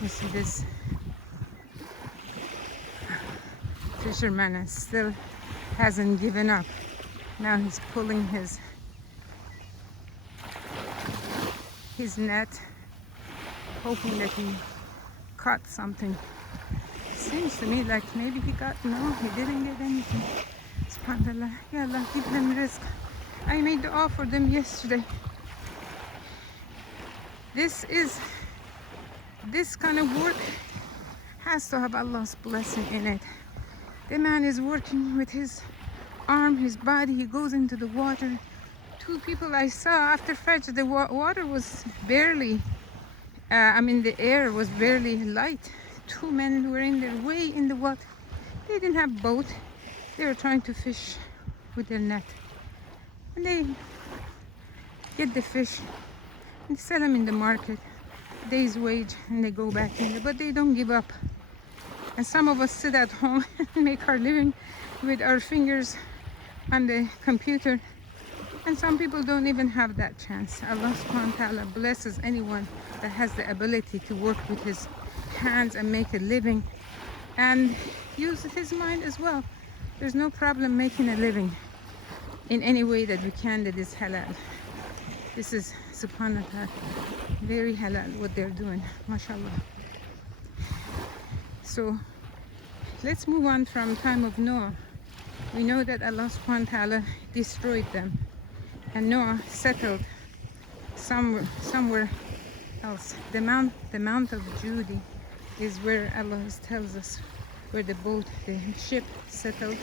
You see this fisherman still hasn't given up. Now he's pulling his net, hoping that he caught something. Seems to me like maybe he didn't get anything. SubhanAllah, Ya Allah, give them risk. I made dua for them yesterday. This kind of work has to have Allah's blessing in it. The man is working with his arm, his body. He goes into the water. Two people I saw after Fajr, the water was barely, the air was barely light. Two men were in their way in the water. They didn't have boat. They were trying to fish with their net. And they get the fish and sell them in the market. Day's wage, and they go back in there, but they don't give up. And some of us sit at home and make our living with our fingers on the computer. And some people don't even have that chance. Allah subhanahu wa ta'ala blesses anyone that has the ability to work with his hands and make a living and use his mind as well. There's no problem making a living in any way that we can that is halal. This is subhanallah, very halal what they're doing, mashallah. So let's move on from time of Noah. We know that Allah subhanahu wa ta'ala destroyed them, and Noah settled somewhere else. The Mount of Judy is where Allah tells us where the ship settled,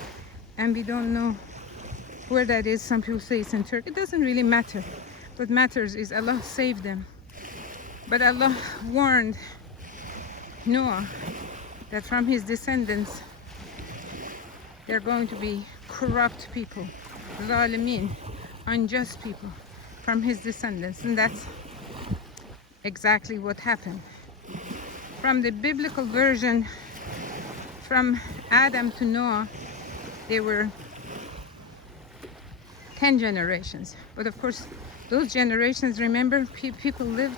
and we don't know where that is. Some people say it's in Turkey. It doesn't really matter. What matters is Allah saved them. But Allah warned Noah that from his descendants they're going to be corrupt people, zalimin, unjust people from his descendants, and that's exactly what happened. From the biblical version, from Adam to Noah, there were 10 generations. But of course, those generations, remember, people lived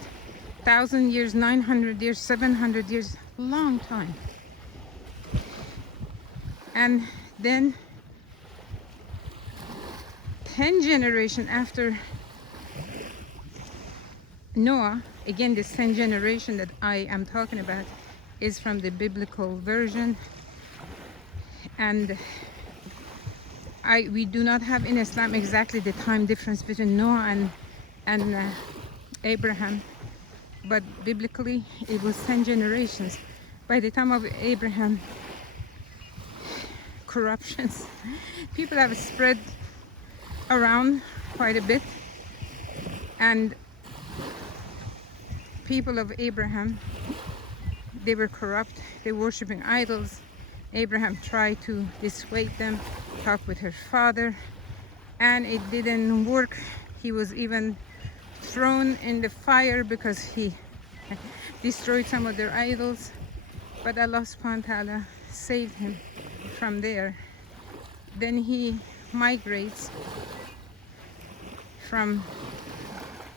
1,000 years, 900 years, 700 years, long time. And then 10 generations after Noah, again, this 10 generation that I am talking about is from the biblical version. And we do not have in Islam exactly the time difference between Noah and Abraham, but biblically it was 10 generations. By the time of Abraham, corruptions, people have spread around quite a bit, and people of Abraham, they were corrupt. They were worshiping idols. Abraham tried to dissuade them, talk with her father, and it didn't work. He was even thrown in the fire because he destroyed some of their idols. But Allah subhanahu wa ta'ala saved him from there. Then he migrates from,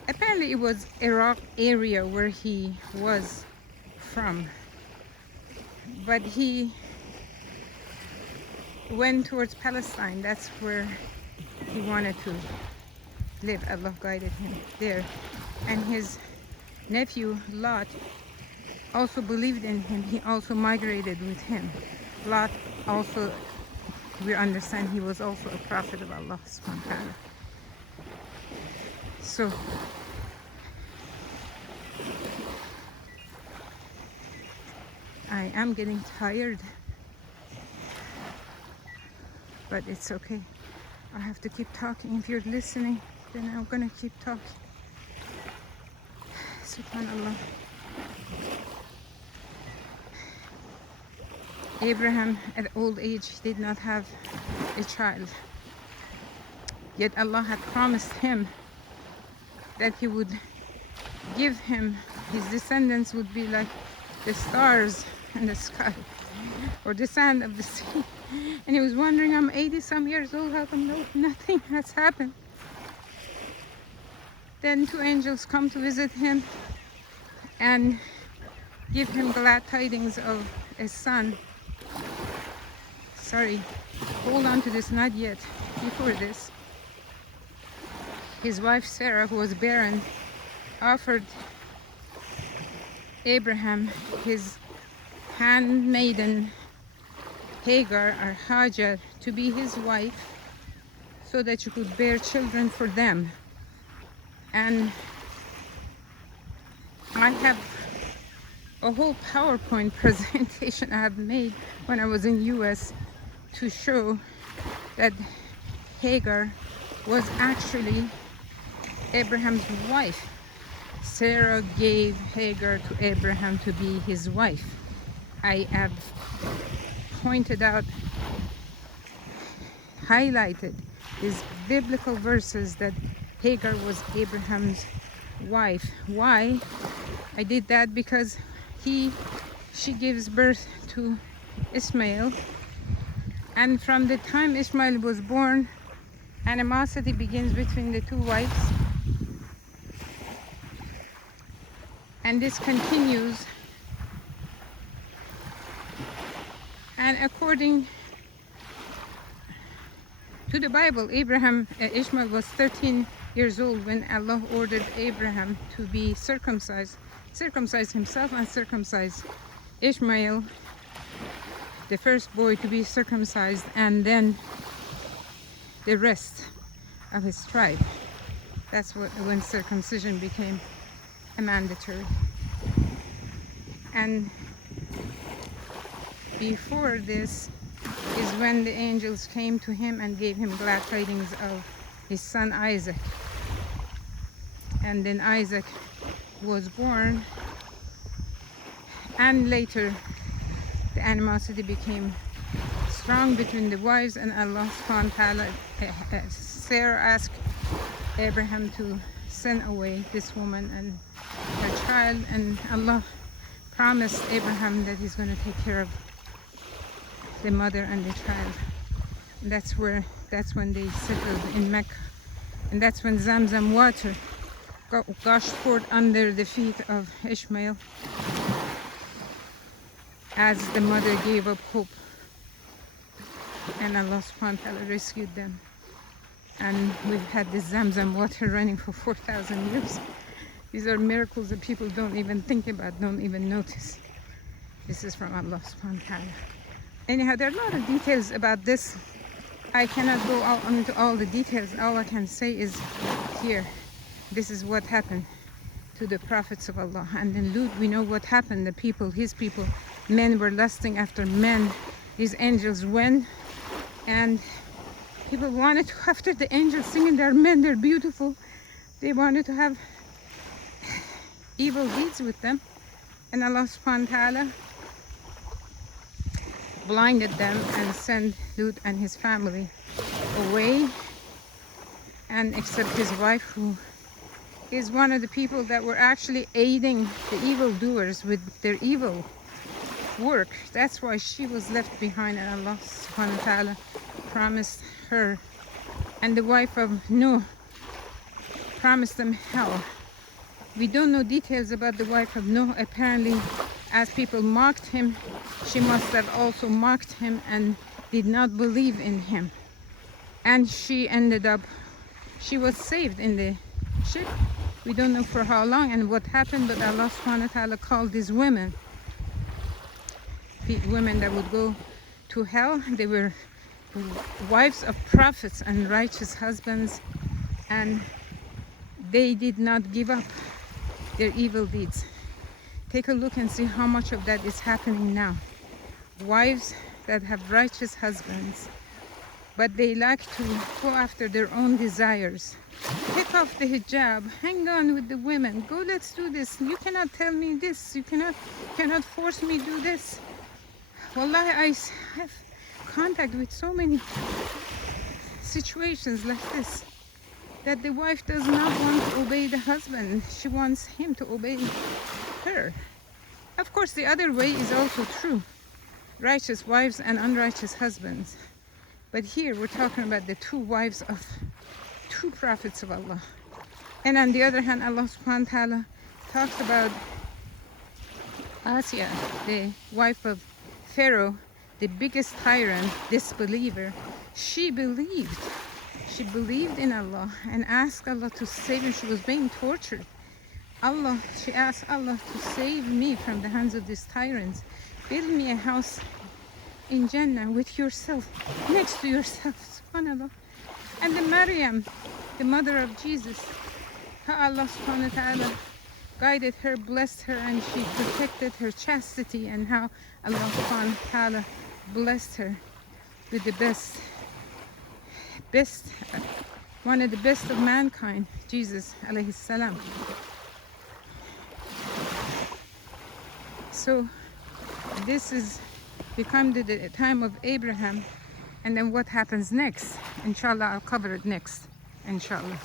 apparently it was Iraq area where he was from, but he went towards Palestine. That's where he wanted to live. Allah guided him there. And his nephew Lot also believed in him. He also migrated with him. Lot also, we understand, he was also a prophet of Allah subhanahu wa ta'ala. So I am getting tired, but it's okay. I have to keep talking. If you're listening, then I'm gonna keep talking. Subhanallah. Abraham at old age did not have a child, yet Allah had promised him that he would give him, his descendants would be like the stars in the sky or the sand of the sea. And he was wondering, I'm 80 some years old, how come nothing has happened? Then two angels come to visit him, and give him glad tidings of a son. Sorry, hold on to this, not yet. Before this, his wife Sarah, who was barren, offered Abraham his handmaiden Hagar or Hajar to be his wife so that she could bear children for them. And I have a whole PowerPoint presentation I have made when I was in US to show that Hagar was actually Abraham's wife. Sarah gave Hagar to Abraham to be his wife. I have pointed out, highlighted these biblical verses that Hagar was Abraham's wife. Why? I did that because she gives birth to Ishmail, and from the time Ishmail was born, animosity begins between the two wives, and this continues. And according to the Bible, Ishmael was 13 years old when Allah ordered Abraham to be circumcise himself and circumcise Ishmael, the first boy, to be circumcised, and then the rest of his tribe. That's when circumcision became a mandatory. And before this is when the angels came to him and gave him glad tidings of his son Isaac. And then Isaac was born, and later the animosity became strong between the wives, and Allah subhanahu wa ta'ala, Sarah asked Abraham to send away this woman and her child, and Allah promised Abraham that he's going to take care of the mother and the child. And that's when they settled in Mecca, and that's when Zamzam water gushed forth under the feet of Ishmael as the mother gave up hope, and Allah subhanahu wa ta'ala rescued them. And we've had this Zamzam water running for 4,000 years. These are miracles that people don't even think about, don't even notice. This is from Allah subhanahu wa ta'ala. Anyhow, there are a lot of details about this. I cannot go into all the details. All I can say is here, this is what happened to the prophets of Allah. And then Lut, we know what happened. The people, his people, men were lusting after men. These angels went, and people wanted to, after the angels singing, they're men, they're beautiful, they wanted to have evil deeds with them. And Allah subhanahu wa ta'ala blinded them and sent Lut and his family away, and except his wife, who is one of the people that were actually aiding the evildoers with their evil work. That's why she was left behind, and Allah subhanahu wa ta'ala promised her and the wife of Noah, promised them hell. We don't know details about the wife of Noah. Apparently, as people mocked him, she must have also mocked him and did not believe in him. And she was saved in the ship. We don't know for how long and what happened, but Allah subhanahu wa ta'ala called these women that would go to hell. They were wives of prophets and righteous husbands, and they did not give up their evil deeds. Take a look and see how much of that is happening now. Wives that have righteous husbands, but they like to go after their own desires. Take off the hijab, hang on with the women, go, let's do this. You cannot tell me this, you cannot force me to do this. Wallahi, I have contact with so many situations like this, that the wife does not want to obey the husband, she wants him to obey her. Of course, the other way is also true, righteous wives and unrighteous husbands. But here we're talking about the two wives of two prophets of Allah. And on the other hand, Allah subhanahu wa ta'ala talks about Asia, the wife of Pharaoh, the biggest tyrant, disbeliever, she believed. She believed in Allah and asked Allah to save her. She was being tortured. She asked Allah to save me from the hands of these tyrants. Build me a house in Jannah with yourself, next to yourself, subhanAllah. And then Maryam, the mother of Jesus, how Allah subhanahu wa ta'ala guided her, blessed her, and she protected her chastity, and how Allah subhanahu wa ta'ala blessed her with the best, one of the best of mankind, Jesus alayhi salam. So this is become the time of Abraham, and then what happens next? Inshallah, I'll cover it next, inshallah.